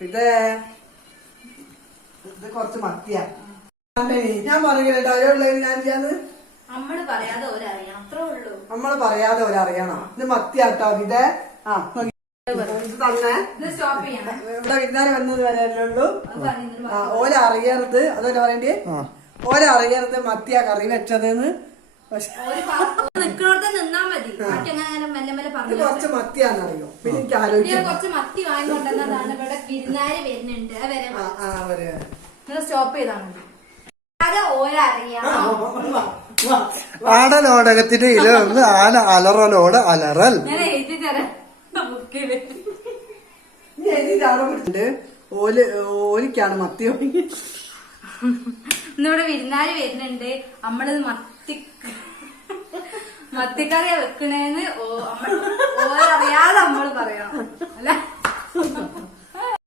ഇത് കുറച്ച് മത്തിയാ. ഞാൻ പറഞ്ഞില്ല ഞാൻ ചെയ്യാന്ന്. നമ്മള് പറയാതെ ഒരറിയാം, അത്രേ ഉള്ളൂ. നമ്മള് പറയാതെ ഒരറിയണം. ഇത് മത്തിയാട്ടോ. ഇത് ഇത് തന്നെ ഇവിടെ വിരുന്നാര് വന്നത് വരെയല്ലേ ഉള്ളൂ. ഓല അറിയരുത്. അതല്ലേ പറയണ്ടേ? ഓല അറിയരുത് മത്തിയാ കറി വെച്ചതെന്ന്. നിന്നാ മതി. കുറച്ച് മത്തിയാന്നറിയോ? പിന്നെ എനിക്ക് ആലോചിക്കാം. കുറച്ച് മത്തി വാങ്ങിക്കൊണ്ടെന്നതാണ് ഇവിടെ വിരുന്നാര് വരുന്നുണ്ട്. സ്റ്റോപ്പ് ചെയ്താൽ മതി. അത് ഓരറിയാം. ആടലോടകത്തിന്റെ ഇലൊന്ന് ആന അലറലോട് അലറൽ. ഞാൻ എഴുതി തരാം. ഓലിക്കാണ് മത്തി വാങ്ങി. ഇന്നിവിടെ വിരുന്നാര് വരുന്നുണ്ട്. നമ്മളിത് മത്തിക്കറിയാ വെക്കണേന്ന് ഓരറിയാതെ നമ്മള് പറയാം അല്ല.